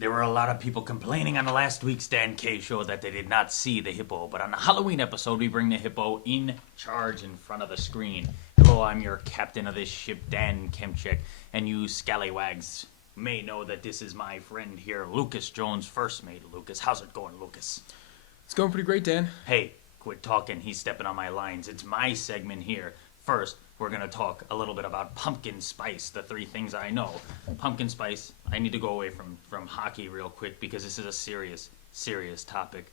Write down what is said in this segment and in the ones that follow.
There were a lot of people complaining on the last week's Dan K show that they did not see the hippo, but on the Halloween episode, we bring the hippo in charge in front of the screen. Hello, I'm your captain of this ship, Dan Kemchek, and you scallywags may know that this is my friend here, Lucas Jones, first mate. Lucas, how's it going, Lucas? It's going pretty great, Dan. Hey, quit talking. He's stepping on my lines. It's my segment here. First, we're going to talk a little bit about pumpkin spice, the three things I know. Pumpkin spice, I need to go away from hockey real quick because this is a serious topic.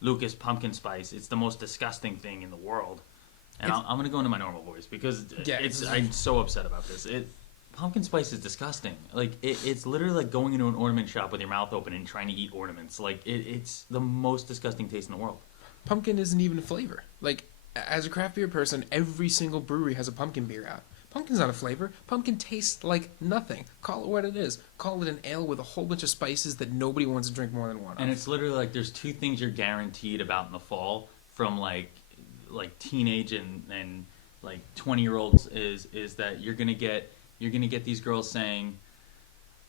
Lucas, pumpkin spice, it's the most disgusting thing in the world. And I'm going to go into my normal voice because I'm so upset about this. Pumpkin spice is disgusting. Like, it's literally like going into an ornament shop with your mouth open and trying to eat ornaments. Like, it's the most disgusting taste in the world. Pumpkin isn't even a flavor. Like, as a craft beer person, every single brewery has a pumpkin beer out. Pumpkin's not a flavor. Pumpkin tastes like nothing. Call it what it is. Call it an ale with a whole bunch of spices that nobody wants to drink more than one of. And it's literally like there's two things you're guaranteed about in the fall from like teenage and like 20-year-olds is that you're gonna get these girls saying,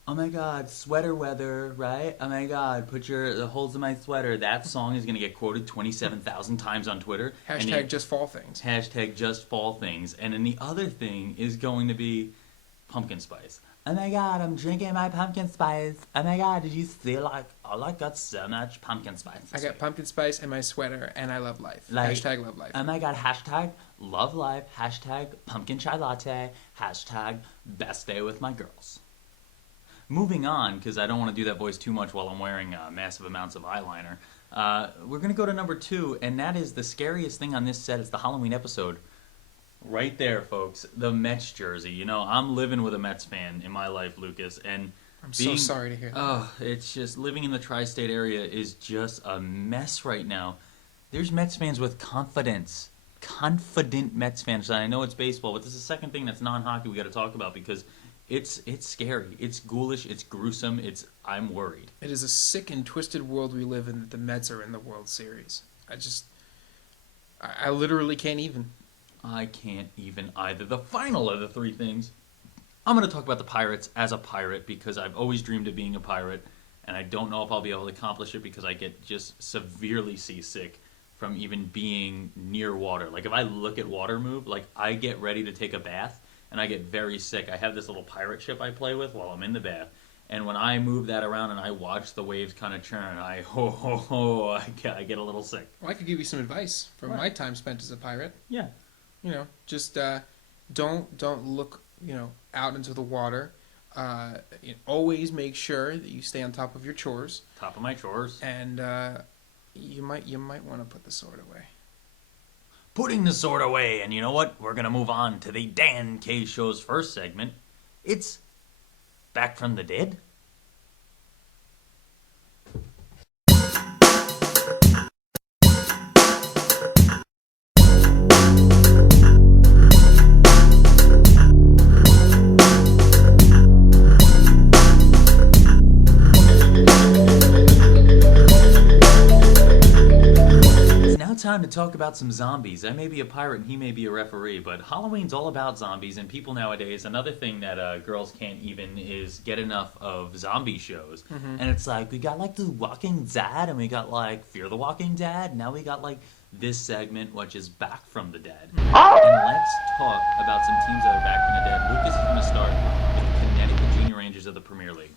"Oh my God, sweater weather, right? Oh my God, put the holes in my sweater." That song is going to get quoted 27,000 times on Twitter. Hashtag just fall things. Hashtag just fall things. And then the other thing is going to be pumpkin spice. Oh my God, I'm drinking my pumpkin spice. Oh my God, did you see I got so much pumpkin spice. I got pumpkin spice in my sweater and I love life. Like, hashtag love life. Oh my God, hashtag love life. Hashtag pumpkin chai latte. Hashtag best day with my girls. Moving on, because I don't want to do that voice too much while I'm wearing massive amounts of eyeliner, we're going to go to number 2, and that is the scariest thing on this set. It's the Halloween episode. Right there, folks, the Mets jersey. You know, I'm living with a Mets fan in my life, Lucas, and I'm so sorry to hear that. Oh, it's just, living in the tri-state area is just a mess right now. There's Mets fans with confident Mets fans, and I know it's baseball, but this is the second thing that's non-hockey we got to talk about because it's scary. It's ghoulish. It's gruesome. I'm worried. It is a sick and twisted world we live in that the Mets are in the World Series. I literally can't even. I can't even either. The final of the three things, I'm going to talk about the Pirates as a pirate because I've always dreamed of being a pirate, and I don't know if I'll be able to accomplish it because I get just severely seasick from even being near water. Like, if I look at water move, like, I get ready to take a bath, and I get very sick. I have this little pirate ship I play with while I'm in the bath. And when I move that around and I watch the waves kind of churn, I get a little sick. Well, I could give you some advice from my time spent as a pirate. Yeah. You know, just don't look, out into the water. Always make sure that you stay on top of your chores. Top of my chores. And you might want to put the sword away. Putting the sword away, and you know what? We're going to move on to the Dan K Show's first segment. It's Back from the Dead. Time to talk about some zombies. I may be a pirate and he may be a referee, but Halloween's all about zombies and people nowadays. Another thing that girls can't even is get enough of zombie shows. Mm-hmm. And it's like, we got like The Walking Dead and we got like Fear the Walking Dead. Now we got like this segment, which is Back from the Dead. Oh! And let's talk about some teams that are back from the dead. Lucas is going to start with the Connecticut Junior Rangers of the Premier League.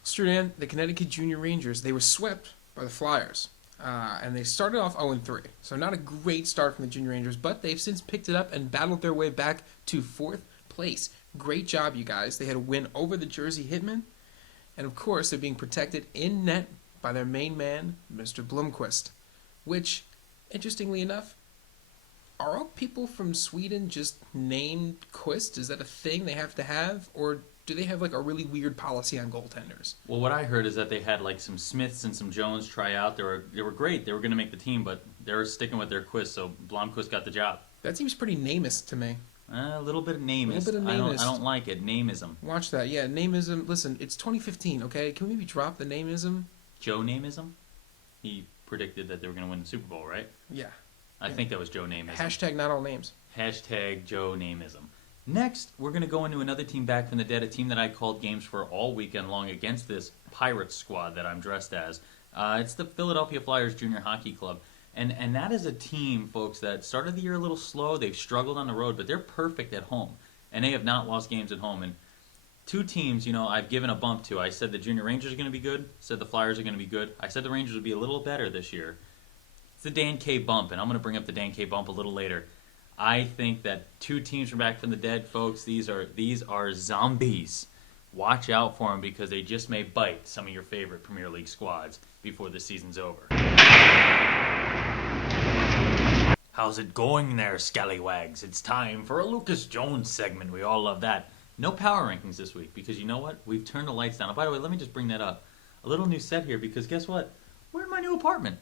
It's true, Dan. The Connecticut Junior Rangers, they were swept by the Flyers. And they started off 0-3, so not a great start from the Junior Rangers, but they've since picked it up and battled their way back to 4th place. Great job, you guys. They had a win over the Jersey Hitmen, and of course, they're being protected in net by their main man, Mr. Blomqvist, which, interestingly enough, are all people from Sweden just named Quist? Is that a thing they have to have, or do they have like a really weird policy on goaltenders? Well, what I heard is that they had like some Smiths and some Jones try out. They were great. They were going to make the team, but they were sticking with their Quist, so Blomqvist got the job. That seems pretty nameist to me. A little bit of nameist. I don't like it. Nameism. Watch that. Yeah, nameism. Listen, it's 2015, okay? Can we maybe drop the nameism? Joe Nameism? He predicted that they were going to win the Super Bowl, right? Yeah. I think that was Joe Nameism. Hashtag not all names. Hashtag Joe Nameism. Next, we're going to go into another team back from the dead, a team that I called games for all weekend long against this Pirates squad that I'm dressed as. It's the Philadelphia Flyers Junior Hockey Club. And that is a team, folks, that started the year a little slow. They've struggled on the road, but they're perfect at home. And they have not lost games at home. And two teams, I've given a bump to. I said the Junior Rangers are going to be good. Said the Flyers are going to be good. I said the Rangers would be a little better this year. It's the Dan K bump, and I'm going to bring up the Dan K bump a little later. I think that two teams from back from the dead, folks, these are zombies. Watch out for them because they just may bite some of your favorite Premier League squads before the season's over. How's it going there, scallywags? It's time for a Lucas Jones segment. We all love that. No power rankings this week because you know what? We've turned the lights down. Oh, by the way, let me just bring that up. A little new set here because guess what? We're in my new apartment.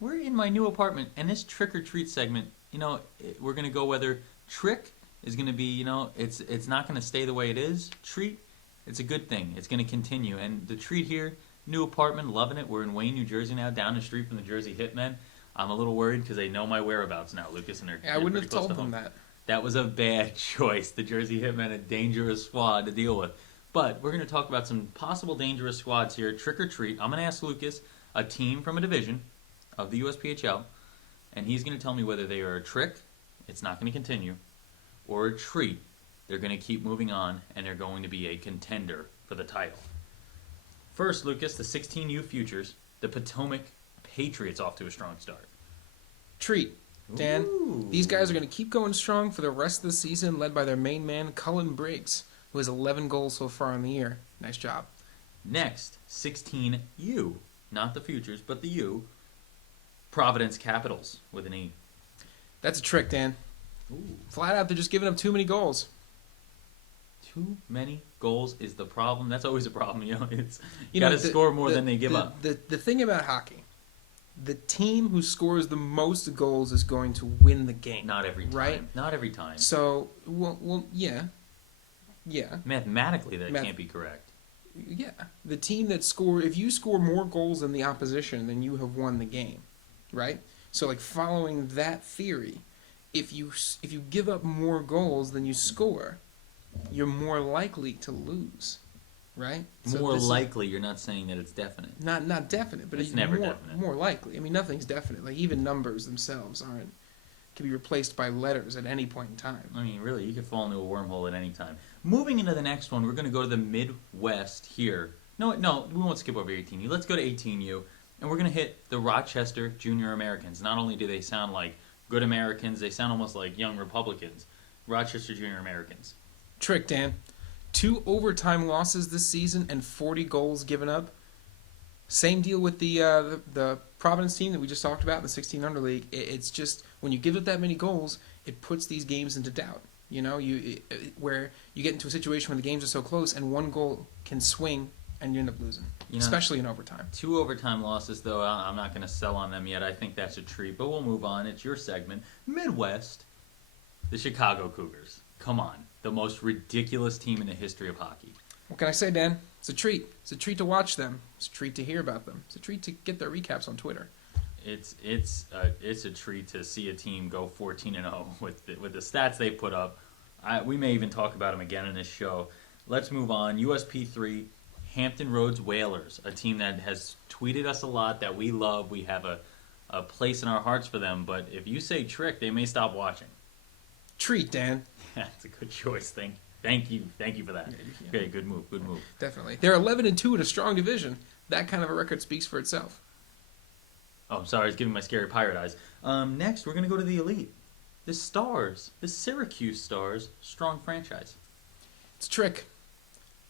We're in my new apartment, and this trick or treat segment, we're going to go whether trick is going to be, it's not going to stay the way it is. Treat, it's a good thing. It's going to continue. And the treat here, new apartment, loving it. We're in Wayne, New Jersey now, down the street from the Jersey Hitmen. I'm a little worried because they know my whereabouts now, Lucas, and I wouldn't have told them that. That was a bad choice. The Jersey Hitmen, a dangerous squad to deal with. But we're going to talk about some possible dangerous squads here. Trick or treat. I'm going to ask Lucas a team from a division of the USPHL, and he's going to tell me whether they are a trick, it's not going to continue, or a treat, they're going to keep moving on, and they're going to be a contender for the title. First, Lucas, the 16U Futures, the Potomac Patriots off to a strong start. Treat. Dan, Ooh. These guys are going to keep going strong for the rest of the season, led by their main man, Cullen Briggs, who has 11 goals so far in the year. Nice job. Next, 16U, not the Futures, but the U, Providence Capitals with an E. That's a trick, Dan. Ooh. Flat out, they're just giving up too many goals. Too many goals is the problem. That's always a problem, It's You got know, to score more than they give up. The thing about hockey, the team who scores the most goals is going to win the game. Not every time. Right? Not every time. So, yeah. Mathematically, that can't be correct. Yeah. The team that if you score more goals than the opposition, then you have won the game. Right? So, following that theory, if you give up more goals than you score, you're more likely to lose, right? More likely, you're not saying that it's definite. Not definite, but it's never more, definite. More likely. I mean, nothing's definite. Even numbers themselves can be replaced by letters at any point in time. I mean, really, you could fall into a wormhole at any time. Moving into the next one, we're going to go to the Midwest here. No, we won't skip over 18U. Let's go to 18U, and we're going to hit the Rochester Junior Americans. Not only do they sound like good Americans, they sound almost like young Republicans. Rochester Junior Americans. Trick, Dan. 2 overtime losses this season and 40 goals given up. Same deal with the Providence team that we just talked about in the 1600 League. It's just when you give up that many goals, it puts these games into doubt. Where you get into a situation where the games are so close and one goal can swing and you end up losing, especially in overtime. 2 overtime losses, though, I'm not going to sell on them yet. I think that's a treat, but we'll move on. It's your segment. Midwest, the Chicago Cougars. Come on. The most ridiculous team in the history of hockey. What can I say, Dan? It's a treat. It's a treat to watch them. It's a treat to hear about them. It's a treat to get their recaps on Twitter. It's a treat to see a team go 14-0 with the stats they put up. We may even talk about them again in this show. Let's move on. USP3, Hampton Roads Whalers, a team that has tweeted us a lot that we love. We have a place in our hearts for them. But if you say trick, they may stop watching. Treat, Dan. That's a good choice. Thank you for that. Yeah. Okay, good move. Definitely. They're 11-2 in a strong division. That kind of a record speaks for itself. Oh, I'm sorry. I was giving my scary pirate eyes. Next, we're going to go to the Elite. The Stars. The Syracuse Stars. Strong franchise. It's a trick.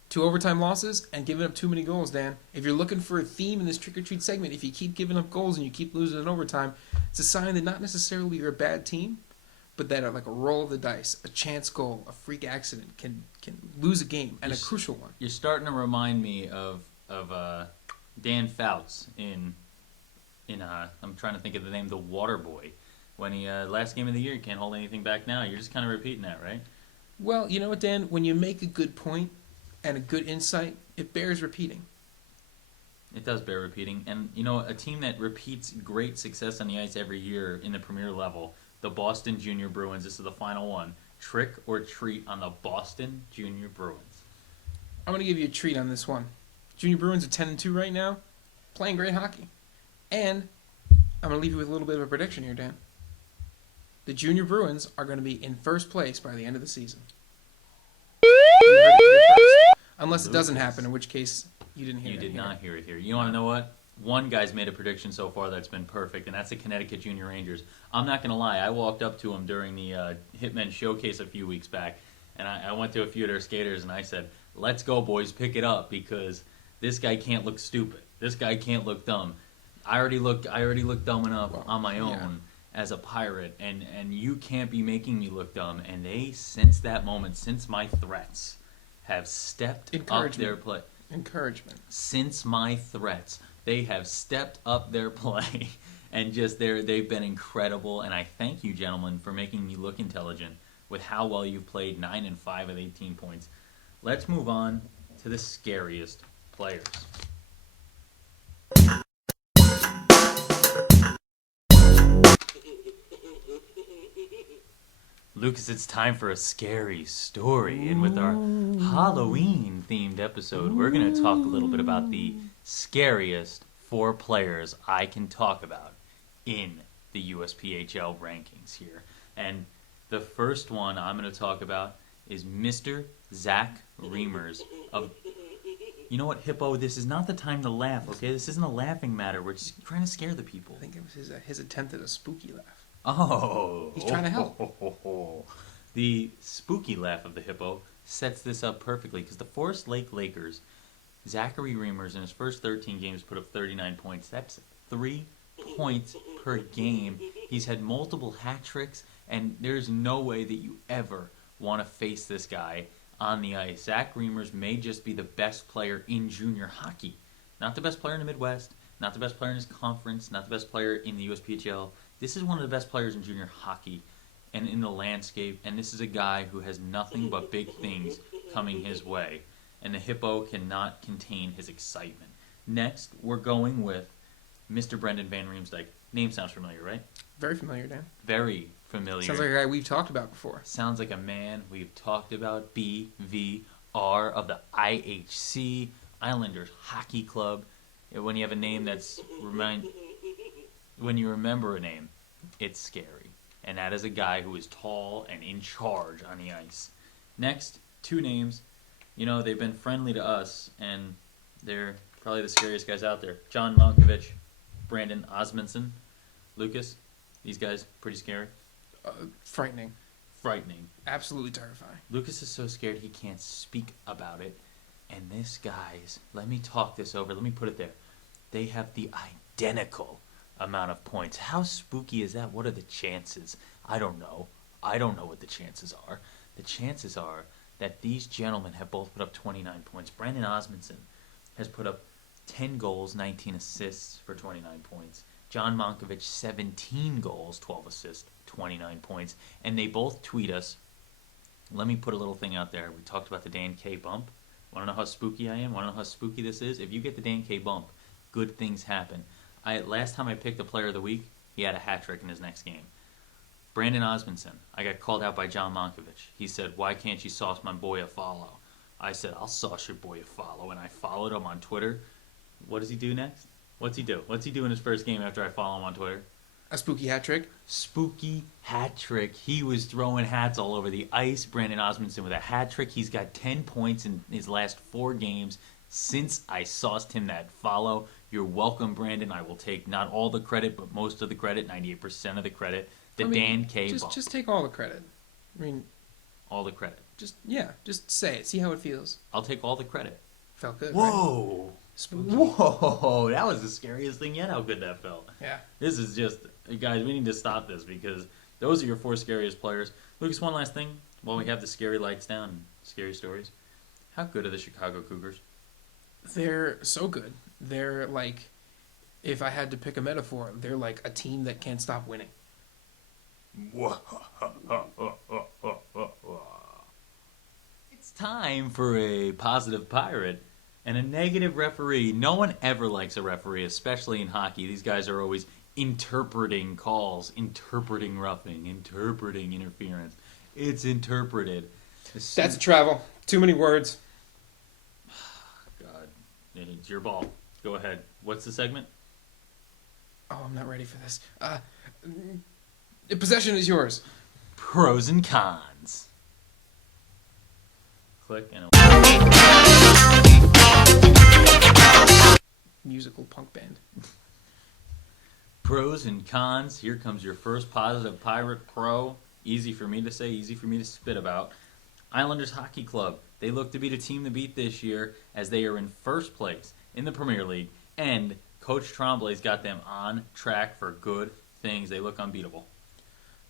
2 overtime losses and giving up too many goals, Dan. If you're looking for a theme in this trick-or-treat segment, if you keep giving up goals and you keep losing in overtime, it's a sign that not necessarily you're a bad team, but that a roll of the dice, a chance goal, a freak accident can lose a game, and a crucial one. You're starting to remind me of Dan Fouts in I'm trying to think of the name, The Waterboy. When he last game of the year, you can't hold anything back now. You're just kind of repeating that, right? Well, you know what, Dan? When you make a good point and a good insight, it bears repeating. It does bear repeating. And, a team that repeats great success on the ice every year in the Premier level, the Boston Junior Bruins, this is the final one. trick or treat on the Boston Junior Bruins? I'm going to give you a treat on this one. Junior Bruins are 10-2 right now, playing great hockey. And I'm going to leave you with a little bit of a prediction here, Dan. The Junior Bruins are going to be in first place by the end of the season. You heard it here first. Unless it doesn't happen, in which case you didn't hear it. You did not hear it here. You want to know what? One guy's made a prediction so far that's been perfect, and that's the Connecticut Junior Rangers. I'm not going to lie. I walked up to him during the Hitmen Showcase a few weeks back, and I went to a few of their skaters, and I said, let's go, boys, pick it up, because this guy can't look stupid. This guy can't look dumb. I already look dumb enough on my own as a Pirate, and you can't be making me look dumb. And they, since that moment, since my threats, have stepped up their play. Encouragement. Since my threats, they have stepped up their play, and just they've been incredible. And I thank you, gentlemen, for making me look intelligent with how well you've played. 9 and 5 with 18 points. Let's move on to the scariest players. Lucas, it's time for a scary story. And with our Halloween-themed episode, we're going to talk a little bit about the scariest 4 players I can talk about in the USPHL rankings here. And the first one I'm going to talk about is Mr. Zach Reimers of... You know what, Hippo? This is not the time to laugh, okay? This isn't a laughing matter. We're just trying to scare the people. I think it was his attempt at a spooky laugh. Oh. He's trying to help. The spooky laugh of the Hippo sets this up perfectly, because the Forest Lake Lakers, Zachary Reimers in his first 13 games put up 39 points. That's 3 points per game. He's had multiple hat tricks, and there's no way that you ever want to face this guy on the ice. Zach Reimers may just be the best player in junior hockey. Not the best player in the Midwest, not the best player in his conference, not the best player in the USPHL. This is one of the best players in junior hockey and in the landscape, and this is a guy who has nothing but big things coming his way, and the Hippo cannot contain his excitement. Next, we're going with Mr. Brendan Van Riemsdyk. Name sounds familiar, right? Very familiar, Dan. Very familiar. Sounds like a guy we've talked about before. Sounds like a man we've talked about. BVR of the IHC, Islanders Hockey Club. When you have a name that's when you remember a name, it's scary. And that is a guy who is tall and in charge on the ice. Next, 2 names. You know, they've been friendly to us, and they're probably the scariest guys out there. John Malkovich, Brandon Osmondson. Lucas, these guys, pretty scary? Frightening. Frightening. Absolutely terrifying. Lucas is so scared he can't speak about it. And this, guys, let me talk this over. Let me put it there. They have the identical amount of points. How spooky is that? What are the chances? I don't know. I don't know what the chances are. The chances are that these gentlemen have both put up 29 points. Brandon Osmondson has put up 10 goals, 19 assists for 29 points. John Malkovich, 17 goals, 12 assists, 29 points. And they both tweet us. Let me put a little thing out there. We talked about the Dan K bump. Want to know how spooky I am? Want to know how spooky this is? If you get the Dan K bump, good things happen. Last time I picked the player of the week, he had a hat trick in his next game. Brandon Osmondson, I got called out by John Malkovich. He said, "Why can't you sauce my boy a follow?" I said, "I'll sauce your boy a follow," and I followed him on Twitter. What does he do next? What's he do? What's he do in his first game after I follow him on Twitter? A spooky hat trick? Spooky hat trick. He was throwing hats all over the ice. Brandon Osmondson with a hat trick. He's got 10 points in his last 4 games since I sauced him that follow. You're welcome, Brandon. I will take not all the credit, but most of the credit, 98% of the credit. Dan K bump. Just take all the credit. I mean, all the credit. Just say it. See how it feels. I'll take all the credit. Felt good. Whoa. Right? Spooky. Whoa. That was the scariest thing yet, how good that felt. Yeah. This is just, guys, we need to stop this, because those are your 4 scariest players. Lucas, one last thing while we have the scary lights down and scary stories. How good are the Chicago Cougars? They're so good. They're like, if I had to pick a metaphor, they're like a team that can't stop winning. It's time for a positive pirate and a negative referee. No one ever likes a referee, especially in hockey. These guys are always interpreting calls, interpreting roughing, interpreting interference. It's interpreted. That's travel. Too many words. God. It's your ball. Go ahead. What's the segment? Oh, I'm not ready for this. Possession is yours. Pros and cons. Click and Musical punk band. pros and cons. Here comes your first positive Pirate pro. Easy for me to say, easy for me to spit about. Islanders Hockey Club. They look to be the team to beat this year as they are in first place in the Premier League. And Coach Tremblay's got them on track for good things. They look unbeatable.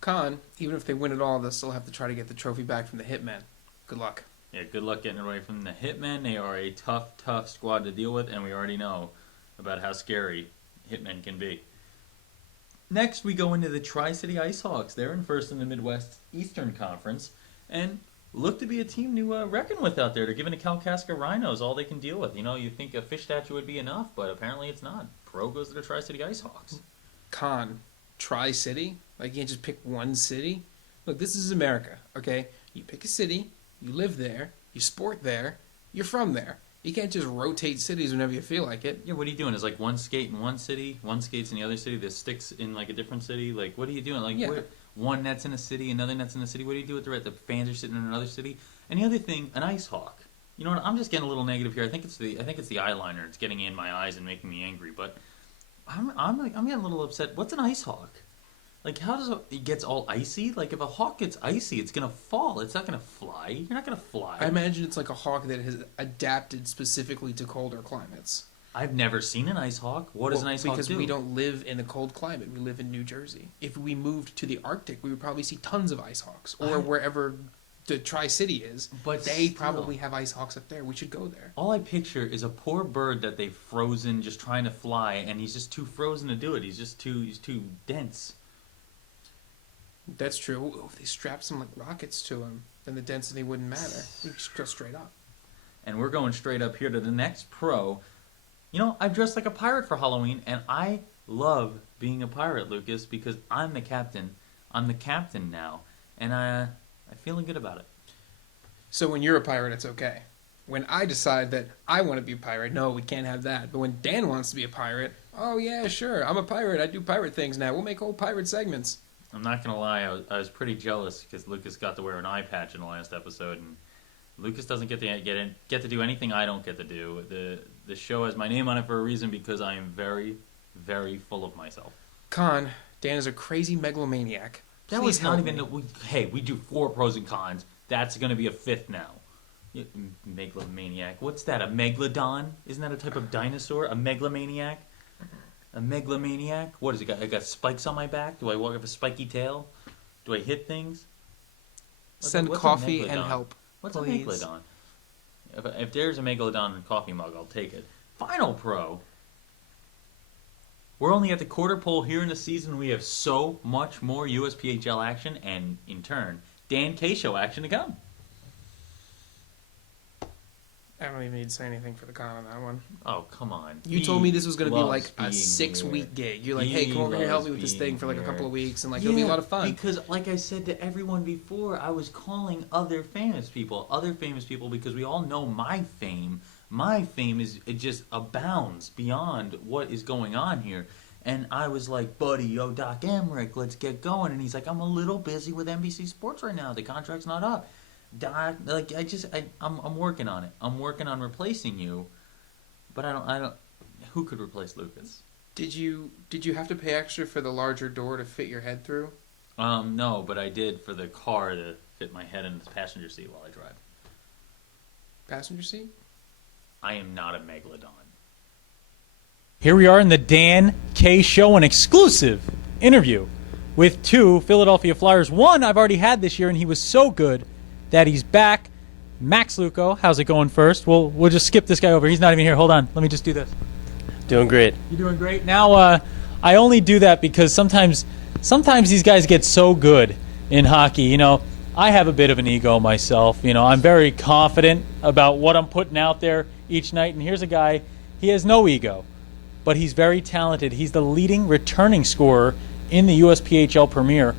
Con, even if they win it all, they'll still have to try to get the trophy back from the Hitmen. Good luck. Yeah, good luck getting it away from the Hitmen. They are a tough, tough squad to deal with, and we already know about how scary Hitmen can be. Next, we go into the Tri-City IceHawks. They're in first in the Midwest Eastern Conference, and look to be a team to reckon with out there. They're giving the Kalkaska Rhinos all they can deal with. You know, you think a fish statue would be enough, but apparently it's not. Pro goes to the Tri-City IceHawks. Con, Tri-City? Like, you can't just pick one city? Look, this is America, okay? You pick a city, you live there, you sport there, you're from there. You can't just rotate cities whenever you feel like it. Yeah, what are you doing? Is like one skate in one city, one skate's in the other city, the sticks in like a different city? Like, what are you doing? Like, Yeah. one net's in a city, another net's in a city. What do you do with the rest? The fans are sitting in another city. And the other thing, an ice hawk. You know what? I'm just getting a little negative here. I think it's the eyeliner. It's getting in my eyes and making me angry. But I'm getting a little upset. What's an ice hawk? Like, how does it gets all icy? Like, if a hawk gets icy, it's gonna fall. It's not gonna fly. You're not gonna fly. I imagine it's like a hawk that has adapted specifically to colder climates. I've never seen an ice hawk. What does an ice hawk do? Because we don't live in a cold climate. We live in New Jersey. If we moved to the Arctic, we would probably see tons of ice hawks. Or wherever the Tri-City is. But they still, probably have ice hawks up there. We should go there. All I picture is a poor bird that they've frozen just trying to fly, and he's just too frozen to do it. He's too dense. That's true. Oh, if they strapped some like rockets to him, then the density wouldn't matter. You just go straight up. And we're going straight up here to the next pro. You know, I dressed like a pirate for Halloween, and I love being a pirate, Lucas, because I'm the captain. I'm the captain now, and I'm feeling good about it. So when you're a pirate, it's okay. When I decide that I want to be a pirate, no, we can't have that. But when Dan wants to be a pirate, oh yeah, sure, I'm a pirate. I do pirate things now. We'll make whole pirate segments. I'm not gonna lie, I was pretty jealous because Lucas got to wear an eye patch in the last episode, and Lucas doesn't get to do anything I don't get to do. The show has my name on it for a reason because I am very, very full of myself. Con, Dan is a crazy megalomaniac. That was not even. We do 4 pros and cons. That's gonna be a 5th now. Megalomaniac. What's that? A megalodon? Isn't that a type of dinosaur? A megalomaniac? A megalomaniac? What is it? I got spikes on my back? Do I walk with a spiky tail? Do I hit things? Send what's coffee and help. What's please. a megalodon? If there's a megalodon in a coffee mug, I'll take it. Final pro. We're only at the quarter pole here in the season. We have so much more USPHL action and, in turn, Dan K. Show action to come. I don't even need to say anything for the con on that one. Oh, come on. You told me this was going to be like a being 6-week gig. You're like, He hey, come over here, help me with loves this thing for like a being couple of weeks, and like Yeah, it'll be a lot of fun. Because, like I said to everyone before, I was calling other famous people because we all know my fame. My fame it just abounds beyond what is going on here. And I was like, buddy, yo, Doc Emmerich, let's get going. And he's like, I'm a little busy with NBC Sports right now. The contract's not up. Doc, like, I'm working on it. I'm working on replacing you. But I don't. Who could replace Lucas? Did you have to pay extra for the larger door to fit your head through? No, but I did for the car to fit my head in the passenger seat while I drive. Passenger seat? I am not a megalodon. Here we are in the Dan K Show, an exclusive interview with 2 Philadelphia Flyers. One I've already had this year, and he was so good that he's back. Max Luco, how's it going first? We'll just skip this guy over. He's not even here. Hold on. Let me just do this. Doing great. You're doing great. Now, I only do that because sometimes these guys get so good in hockey. You know, I have a bit of an ego myself. You know, I'm very confident about what I'm putting out there each night. And here's a guy, he has no ego, but he's very talented. He's the leading returning scorer in the USPHL Premier,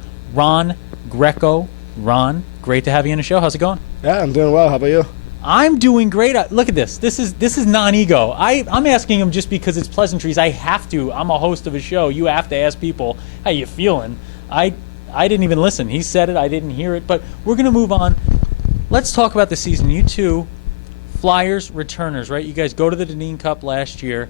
Greco. Ron great to have you on the show. How's it going? Yeah, I'm doing well. How about you? I'm doing great. Look at this. This is non-ego. I'm asking him just because it's pleasantries. I have to. I'm a host of a show. You have to ask people how you feeling. I didn't even listen. He said it. I didn't hear it. But we're going to move on. Let's talk about the season. You two, Flyers returners, right? You guys go to the Deneen Cup last year.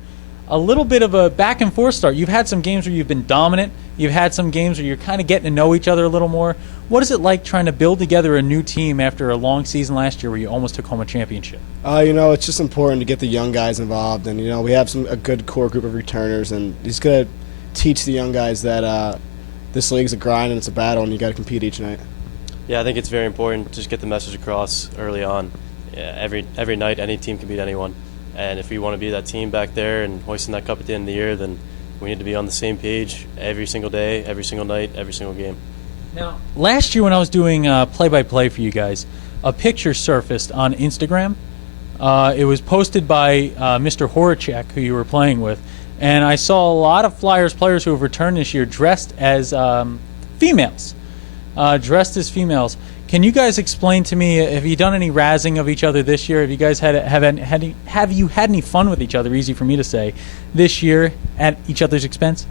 A little bit of a back and forth start. You've had some games where you've been dominant. You've had some games where you're kind of getting to know each other a little more. What is it like trying to build together a new team after a long season last year where you almost took home a championship? It's just important to get the young guys involved, and we have a good core group of returners, and he's gonna teach the young guys that this league's a grind and it's a battle, and you got to compete each night. Yeah, I think it's very important to just get the message across early on. Yeah, every night, any team can beat anyone. And if we want to be that team back there and hoisting that cup at the end of the year, then we need to be on the same page every single day, every single night, every single game. Now, last year when I was doing play-by-play for you guys, a picture surfaced on Instagram. It was posted by Mr. Horacek, who you were playing with, and I saw a lot of Flyers players who have returned this year dressed as females. Can you guys explain to me, have you done any razzing of each other this year? Have you guys have you had any fun with each other, easy for me to say, this year at each other's expense?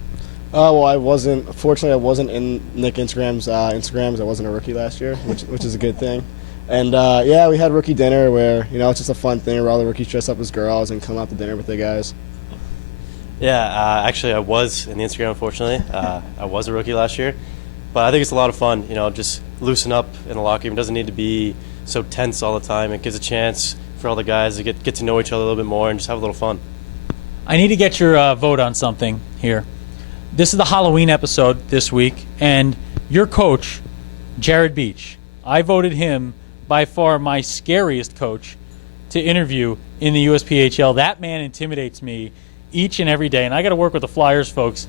Fortunately, I wasn't in Nick Instagram's Instagrams. I wasn't a rookie last year, which is a good thing. And we had rookie dinner where, it's just a fun thing where all the rookies dress up as girls and come out to dinner with the guys. Yeah, actually I was in the Instagram, unfortunately. I was a rookie last year. But I think it's a lot of fun, just loosen up in the locker room. It doesn't need to be so tense all the time. It gives a chance for all the guys to get to know each other a little bit more and just have a little fun. I need to get your vote on something here. This is the Halloween episode this week, and your coach, Jared Beach, I voted him by far my scariest coach to interview in the USPHL. That man intimidates me each and every day, and I got to work with the Flyers folks.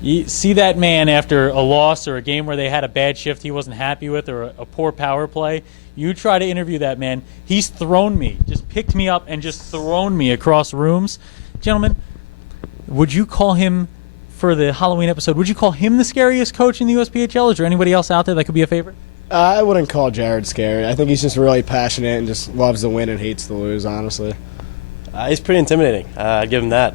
You see that man after a loss or a game where they had a bad shift he wasn't happy with or a poor power play. You try to interview that man. He's thrown me, just picked me up and just thrown me across rooms. Gentlemen, would you call him, for the Halloween episode, would you call him the scariest coach in the USPHL? Is there anybody else out there that could be a favorite? I wouldn't call Jared scary. I think he's just really passionate and just loves to win and hates to lose, honestly. He's pretty intimidating. I'd give him that.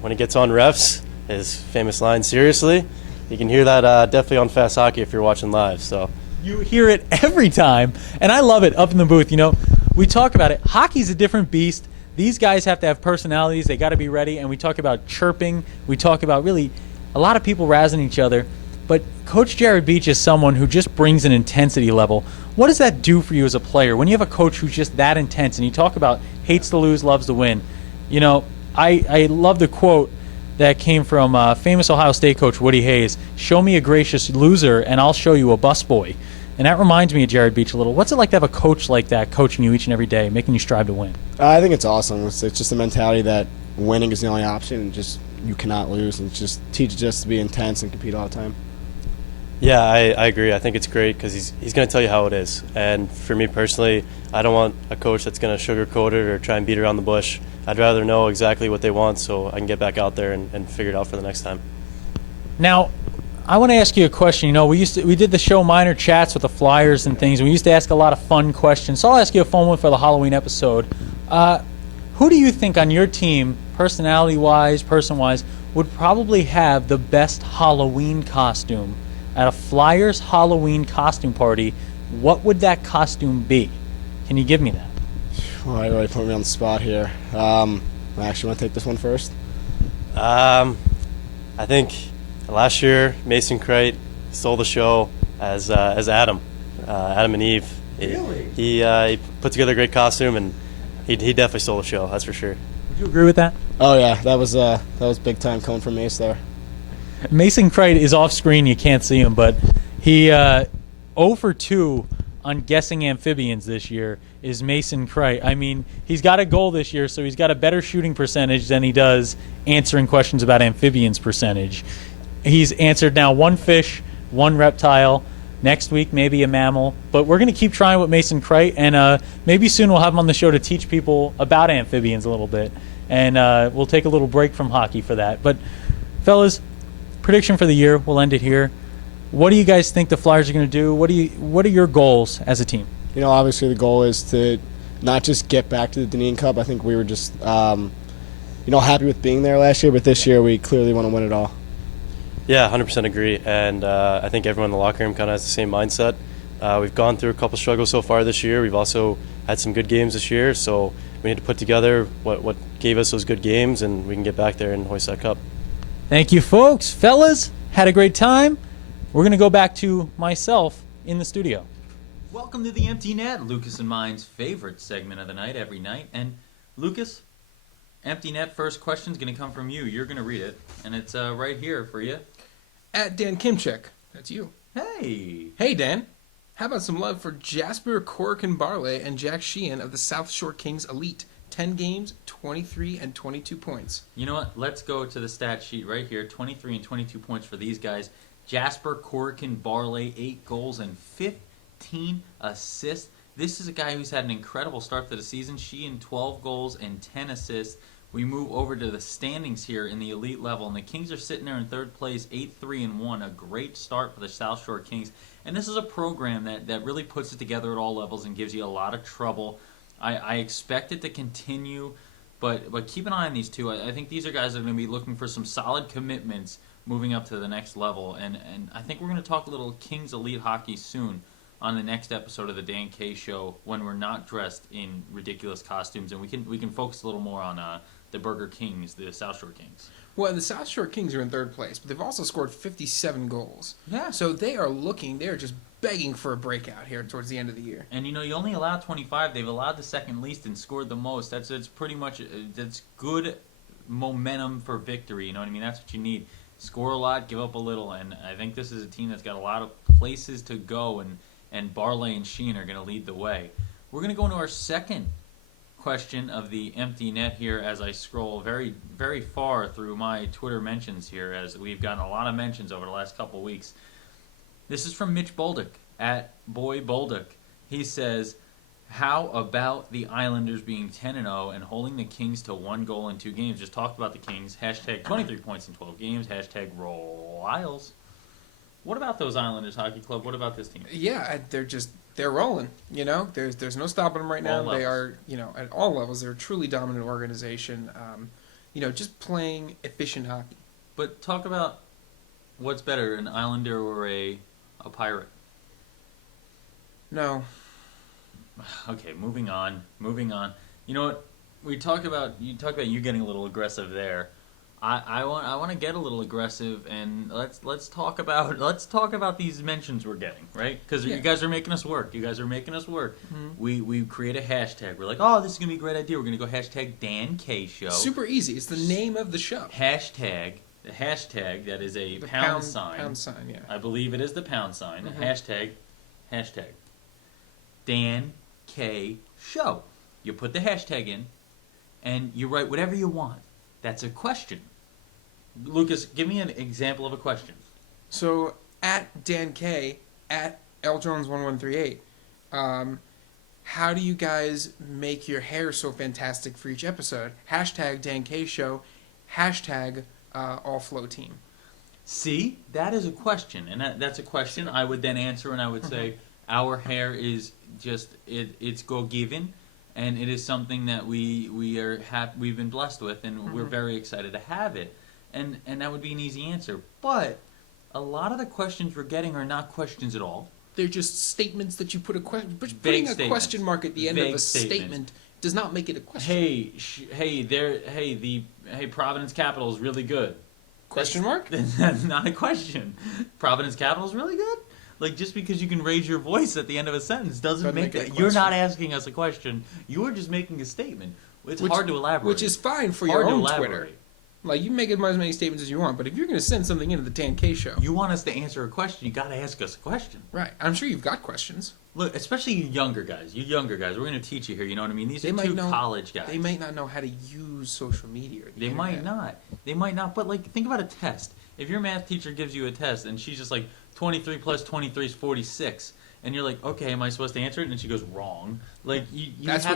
When he gets on refs, his famous line, seriously, you can hear that definitely on Fast Hockey if you're watching live. So you hear it every time, and I love it up in the booth. We talk about it. Hockey's a different beast. These guys have to have personalities. They got to be ready, and we talk about chirping. We talk about really a lot of people razzing each other. But Coach Jared Beach is someone who just brings an intensity level. What does that do for you as a player when you have a coach who's just that intense? And you talk about hates to lose, loves to win. I love the quote that came from famous Ohio State coach Woody Hayes. Show me a gracious loser, and I'll show you a busboy. And that reminds me of Jared Beach a little. What's it like to have a coach like that coaching you each and every day, making you strive to win? I think it's awesome. It's just a mentality that winning is the only option, and just you cannot lose, and just teaches us to be intense and compete all the time. Yeah, I agree. I think it's great because he's going to tell you how it is. And for me personally, I don't want a coach that's going to sugarcoat it or try and beat around the bush. I'd rather know exactly what they want so I can get back out there and figure it out for the next time. Now, I want to ask you a question. We did the show Minor Chats with the Flyers and things. We used to ask a lot of fun questions. So I'll ask you a fun one for the Halloween episode. Who do you think on your team, personality-wise, person-wise, would probably have the best Halloween costume? At a Flyers Halloween costume party, what would that costume be? Can you give me that? Well, you really put me on the spot here. I actually want to take this one first. I think last year Mason Crate stole the show as Adam and Eve. Really? He put together a great costume, and he definitely stole the show. That's for sure. Would you agree with that? Oh yeah, that was big time coming from Mace there. Mason Crate is off screen. You can't see him, but he 0 for 2 on guessing amphibians this year is Mason Crate. I mean, he's got a goal this year, so he's got a better shooting percentage than he does answering questions about amphibians percentage. He's answered now 1 fish, 1 reptile. Next week, maybe a mammal. But we're going to keep trying with Mason Crate, and maybe soon we'll have him on the show to teach people about amphibians a little bit. And we'll take a little break from hockey for that. But, fellas, prediction for the year, we'll end it here. What do you guys think the Flyers are going to do? What are your goals as a team? You know, obviously the goal is to not just get back to the Dineen Cup. I think we were just, happy with being there last year, but this year we clearly want to win it all. Yeah, 100% agree. And I think everyone in the locker room kind of has the same mindset. We've gone through a couple struggles so far this year. We've also had some good games this year, so we need to put together what gave us those good games, and we can get back there and hoist that cup. Thank you, folks. Fellas, had a great time. We're going to go back to myself in the studio. Welcome to the Empty Net, Lucas and mine's favorite segment of the night every night. And Lucas, Empty Net first question is going to come from you. You're going to read it, and it's right here for you. At Dan Kimchek. That's you. Hey. Hey, Dan. How about some love for Jasper Corkin-Barley and Jack Sheehan of the South Shore Kings Elite? 10 games, 23 and 22 points. You know what? Let's go to the stat sheet right here. 23 and 22 points for these guys. Jasper Corkin-Barley, 8 goals and 15 assists. This is a guy who's had an incredible start to the season. Sheehan, 12 goals and 10 assists. We move over to the standings here in the elite level, and the Kings are sitting there in third place, 8-3-1. A great start for the South Shore Kings. And this is a program that really puts it together at all levels and gives you a lot of trouble. I expect it to continue, but keep an eye on these two. I think these are guys that are going to be looking for some solid commitments moving up to the next level. And I think we're going to talk a little Kings Elite Hockey soon on the next episode of the Dan K Show when we're not dressed in ridiculous costumes, and we can focus a little more on the Burger Kings, the South Shore Kings. Well, the South Shore Kings are in third place, but they've also scored 57 goals. Yeah. So they're just begging for a breakout here towards the end of the year. And you only allow 25. They've allowed the second least and scored the most. That's pretty much that's good momentum for victory. You know what I mean? That's what you need. Score a lot, give up a little, and I think this is a team that's got a lot of places to go, and Barley and Sheehan are going to lead the way. We're going to go into our second question of the Empty Net here as I scroll very, very far through my Twitter mentions here, as we've gotten a lot of mentions over the last couple of weeks. This is from Mitch Bolduc, at Boy Bolduc. He says, how about the Islanders being 10-0 and holding the Kings to 1 goal in 2 games? Just talked about the Kings. Hashtag 23 points in 12 games. Hashtag roll Isles. What about those Islanders Hockey Club? What about this team? Yeah, they're rolling. There's no stopping them right now. All levels. They are, at all levels, they're a truly dominant organization. Just playing efficient hockey. But talk about what's better, an Islander or a Pirate? No. Okay, moving on. You know what? You talk about you getting a little aggressive there. I want to get a little aggressive, and let's talk about these mentions we're getting, right? Because you guys are making us work. Mm-hmm. We create a hashtag. We're like, oh, this is gonna be a great idea. We're gonna go hashtag Dan K Show. Super easy. It's the name of the show. The hashtag that is a pound sign. Pound sign, yeah. I believe it is the pound sign. Mm-hmm. Hashtag Dan K Show. You put the hashtag in, and you write whatever you want. That's a question. Lucas, give me an example of a question. So, at Dan K, at LJones1138, how do you guys make your hair so fantastic for each episode? Hashtag Dan K Show, hashtag All Flow Team. See, that is a question, and that's a question I would then answer, and I would say our hair is just it's go-given, and it is something that we've been blessed with, and we're very excited to have it, and that would be an easy answer. But a lot of the questions we're getting are not questions at all. They're just statements that you put a question. But Vague putting a question mark at the end of a statement does not make it a question. Hey, Providence Capitals really good. Question mark? That's not a question. Providence Capitals really good? Like, just because you can raise your voice at the end of a sentence doesn't make it. You're not asking us a question. You're just making a statement. It's hard to elaborate. Which is fine for your own Twitter. Like, you can make as many statements as you want, but if you're going to send something into the Dan K Show, you want us to answer a question, you got to ask us a question. Right. I'm sure you've got questions. Look, especially you younger guys. We're going to teach you here, you know what I mean? These are two college guys. They might not know how to use social media. They might not. But, like, think about a test. If your math teacher gives you a test and she's just like, 23 plus 23 is 46, and you're like, okay, am I supposed to answer it? And she goes, wrong. Like, she has to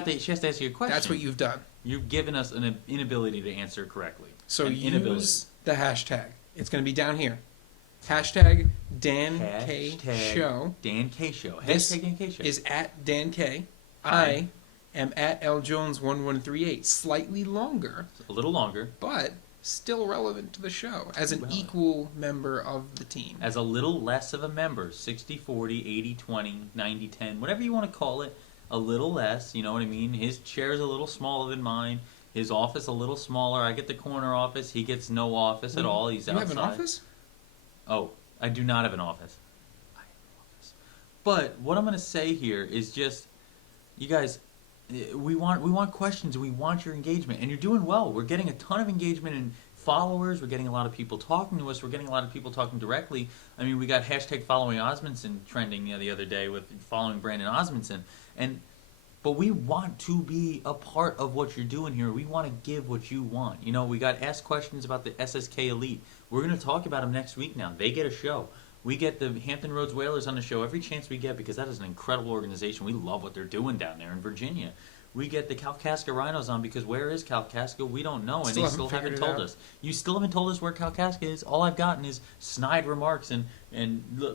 ask you a question. That's what you've done. You've given us an inability to answer correctly. So use the hashtag. It's going to be down here. Hashtag Dan K Hashtag Show. Dan K Show. This Hashtag Dan K Show. is at Dan K. Hi. I am at L Jones 1138. Slightly longer, A little longer. but still relevant to the show as an Relevant. equal member of the team. As a little less of a member, 60-40, 80-20, 90-10, whatever you want to call it, a little less, you know what I mean? His chair's a little smaller than mine. His office a little smaller. I get the corner office. He gets no office at all. He's You outside. have an office? Oh, I do not have an office. I have an office. But what I'm going to say here is just, you guys, we want questions. We want your engagement, and you're doing well. We're getting a ton of engagement and followers. We're getting a lot of people talking to us. We're getting a lot of people talking directly. I mean, we got hashtag following Osmondson trending the other day with following Brandon Osmondson, but we want to be a part of what you're doing here. We want to give what you want. You know, we got asked questions about the SSK Elite. We're going to talk about them next week now. They get a show. We get the Hampton Roads Whalers on the show every chance we get because that is an incredible organization. We love what they're doing down there in Virginia. We get the Kalkaska Rhinos on because where is Kalkaska? We don't know, and Still they haven't still haven't figured it told out. us. You still haven't told us where Kalkaska is. All I've gotten is snide remarks and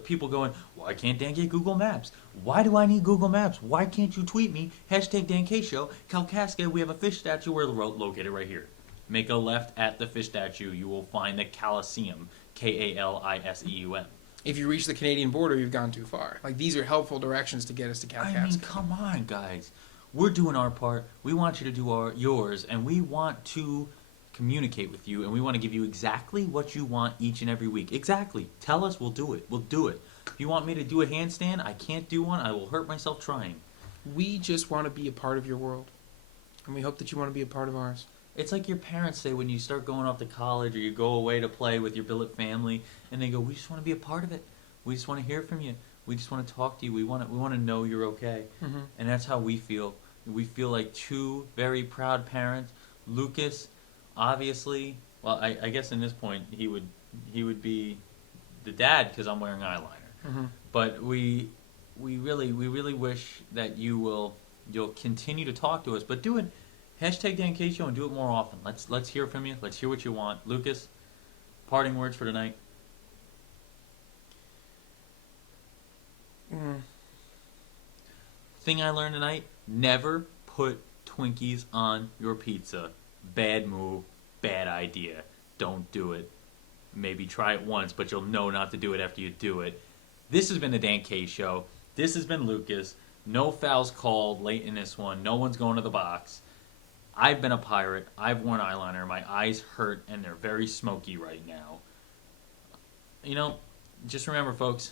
people going, why can't Dan get Google Maps? Why do I need Google Maps? Why can't you tweet me? Hashtag Dan K Show. Kalkaska, we have a fish statue. We're located right here. Make a left at the fish statue. You will find the Coliseum. Kaliseum. If you reach the Canadian border, you've gone too far. Like, these are helpful directions to get us to Kalkaska. I mean, come on, guys. We're doing our part. We want you to do yours, and we want to communicate with you, and we want to give you exactly what you want each and every week. Exactly. Tell us, we'll do it. We'll do it. If you want me to do a handstand, I can't do one. I will hurt myself trying. We just want to be a part of your world. And we hope that you want to be a part of ours. It's like your parents say when you start going off to college or you go away to play with your billet family, and they go, we just want to be a part of it. We just want to hear from you. We just want to talk to you. We want to know you're okay. Mm-hmm. And that's how we feel. We feel like two very proud parents. Lucas, obviously, well, I guess in this point he would be the dad because I'm wearing eyeliner. Mm-hmm. But we really wish that you'll continue to talk to us, but do it. Hashtag Dan K Show and do it more often. Let's hear from you. Let's hear what you want. Lucas, parting words for tonight. Thing I learned tonight, never put Twinkies on your pizza. Bad move, bad idea. Don't do it. Maybe try it once, but you'll know not to do it after you do it. This has been the Dan K Show. This has been Lucas. No fouls called late in this one. No one's going to the box. I've been a pirate. I've worn eyeliner. My eyes hurt, and they're very smoky right now. You know, just remember, folks,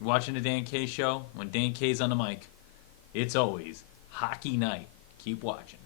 watching the Dan K Show, when Dan K's on the mic, it's always hockey night. Keep watching.